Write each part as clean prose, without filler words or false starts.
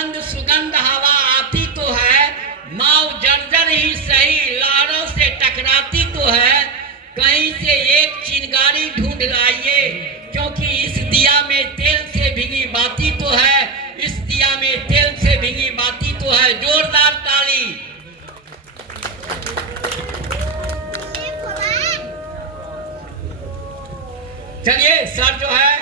मंद सुगंध हवा आती तो है, नाव जर्जर ही सही लहरों से टकराती तो है। कहीं से एक चिंगारी ढूंढ लाइए, क्योंकि इस दिया में तेल से भीगी बाती तो है, इस दिया में तेल से भीगी बाती तो है। जोरदार ताली। चलिए सर जो है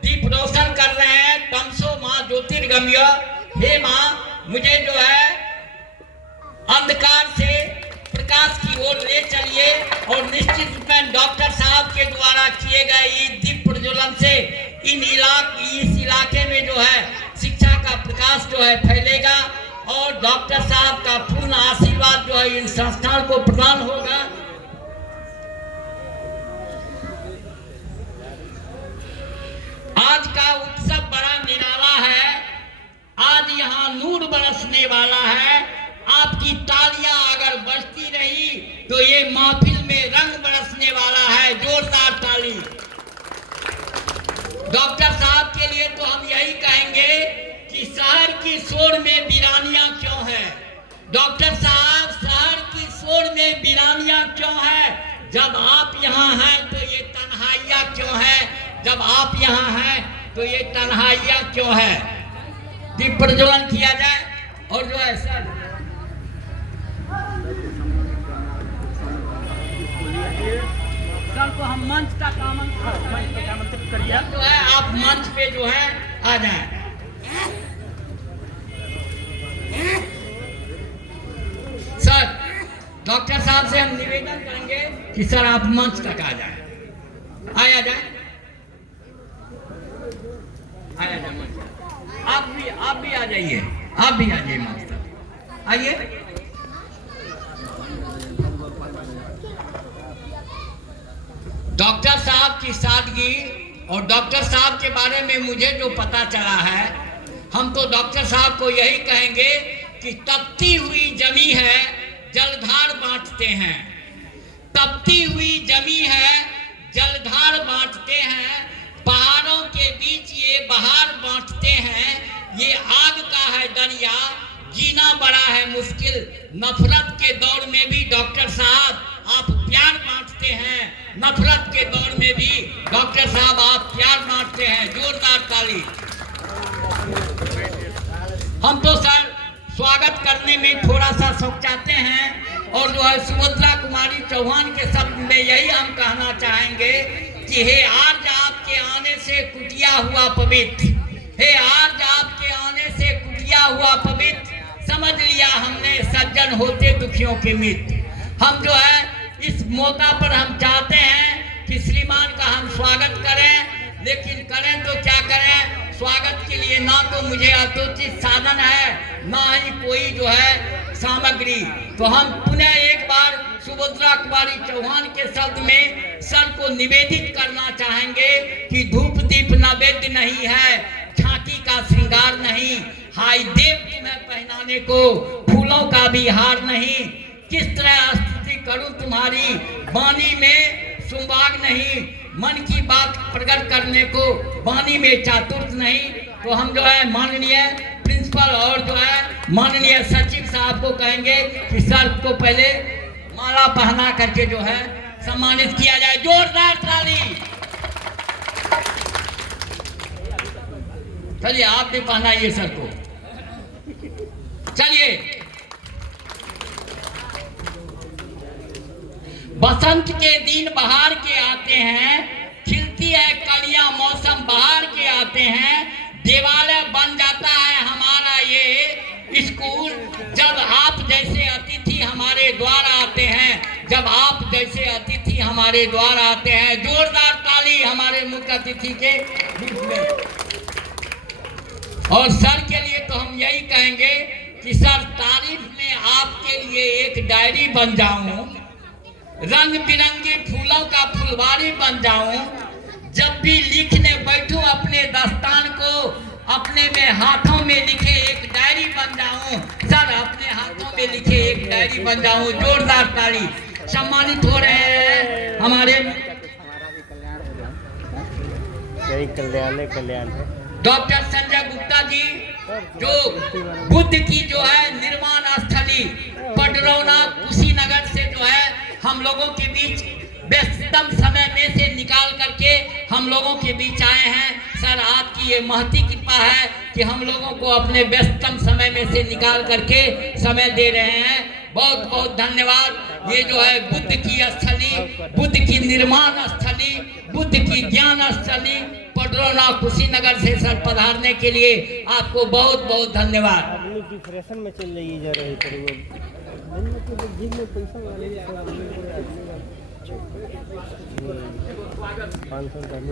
दीप रोशन कर रहे हैं। तमसो माँ ज्योतिर्गम्य, हे माँ मुझे जो है अंधकार से प्रकाश की ओर ले चलिए, और निश्चित रूप में डॉक्टर साहब के द्वारा किए गए इस दीप प्रज्वलन से इस इलाके में जो है शिक्षा का प्रकाश जो है फैलेगा, और डॉक्टर साहब का पूर्ण आशीर्वाद जो है इन संस्थान को प्रदान होगा। आज का उत्सव बड़ा निराला है, आज यहाँ नूर बरसने वाला है। आपकी तालियां अगर बजती रही तो ये महफिल में रंग बरसने वाला है। जोरदार ताली। डॉक्टर साहब के लिए तो हम यही कहेंगे कि शहर की शोर में वीरानियां क्यों है। डॉक्टर साहब शहर की शोर में वीरानियां क्यों है। जब आप यहाँ हैं तो ये तन्हाइयां क्यों है, जब आप यहाँ हैं तो ये तन्हाइयां क्यों है। दीप प्रज्वलन किया जाए, और जो है सर को हम मंच तक आमंत्रित करिए। जो है आप मंच पे जो है आ जाएं। सर डॉक्टर साहब से हम निवेदन करेंगे कि सर आप मंच तक आ जाएं। आया जाए, आया जाए मंच। आप भी आ जाइए, आप भी आ जाइए मंच तक आइए। डॉक्टर साहब की सादगी और डॉक्टर साहब के बारे में मुझे जो पता चला है, हम तो डॉक्टर साहब को यही कहेंगे कि तपती हुई जमी है जलधार बांटते हैं, तपती हुई जमी है जलधार बांटते हैं, पहाड़ों के बीच ये बहार बांटते हैं। ये आग का है दरिया, जीना बड़ा है मुश्किल। नफरत के दौर में भी डॉक्टर साहब आप प्यार बांटते हैं, नफरत के दौर में भी डॉक्टर साहब आप प्यार बांटते हैं। जोरदार ताली। हम तो सर स्वागत करने में थोड़ा सा शौचाते हैं, और जो है सुभद्रा कुमारी चौहान के शब्द में यही हम कहना चाहेंगे कि हे आज आपके आने से कुटिया हुआ पवित्र, हे आज आपके आने से कुटिया हुआ पवित्र, समझ लिया हमने सज्जन होते दुखियों के मित्र। हम जो है इस मौका पर हम चाहते हैं कि श्रीमान का हम स्वागत करें, लेकिन करें तो क्या करें। स्वागत के लिए ना तो मुझे यथोचित साधन है, ना ही कोई जो है सामग्री। तो हम पुनः एक बार सुभद्रा कुमारी चौहान के शब्द में सर को निवेदित करना चाहेंगे कि धूप दीप नैवेद्य नहीं है, झांकी का श्रृंगार नहीं, हाय देव तुम्हें पहनाने को फूलों का भी हार नहीं। किस तरह स्तुति करूं तुम्हारी, वाणी में सुबाग नहीं, मन की बात प्रकट करने को वाणी में चातुर्य नहीं। तो हम जो है माननीय प्रिंसिपल और जो है माननीय सचिव साहब को कहेंगे कि सर को पहले माला पहना करके जो है सम्मानित किया जाए। जोरदार ताली। चलिए आप भी पहनाइए सर को। चलिए बसंत के दिन बाहर के आते हैं, खिलती है कलियां मौसम बाहर के आते हैं, देवालय बन जाता है हमारा ये स्कूल जब आप जैसे अतिथि हमारे द्वार आते हैं, जब आप जैसे अतिथि हमारे द्वार आते हैं। जोरदार ताली हमारे मुख्य अतिथि के बीच में। और सर के लिए तो हम यही कहेंगे कि सर तारीफ में आपके लिए एक डायरी बन जाऊं, रंग बिरंगे फूलों का फुलवारी बन जाऊं, जब भी लिखने बैठूं अपने दास्तान को अपने में हाथों में लिखे एक डायरी बन जाऊं। सर अपने हाथों में लिखे एक डायरी बन जाऊं। जोरदार ताली। सम्मानित हो रहे हैं हमारे कल्याण है। डॉक्टर संजय गुप्ता जी जो बुद्ध की जो है निर्माण स्थली पडरौना कुशीनगर से जो है हम लोगों के बीच व्यस्तम समय में से निकाल करके हम लोगों के बीच आए हैं। सर आपकी ये महती कृपा है कि हम लोगों को अपने व्यस्तम समय में से निकाल करके समय दे रहे हैं। बहुत बहुत धन्यवाद। ये जो है बुद्ध की स्थली, बुद्ध की निर्माण स्थली, बुद्ध की ज्ञान स्थली पडरौना कुशीनगर से सर पधारने के लिए आपको बहुत बहुत धन्यवाद। आदमी डिप्रेशन में चल जाइए जा रहे पैसा 500 डाली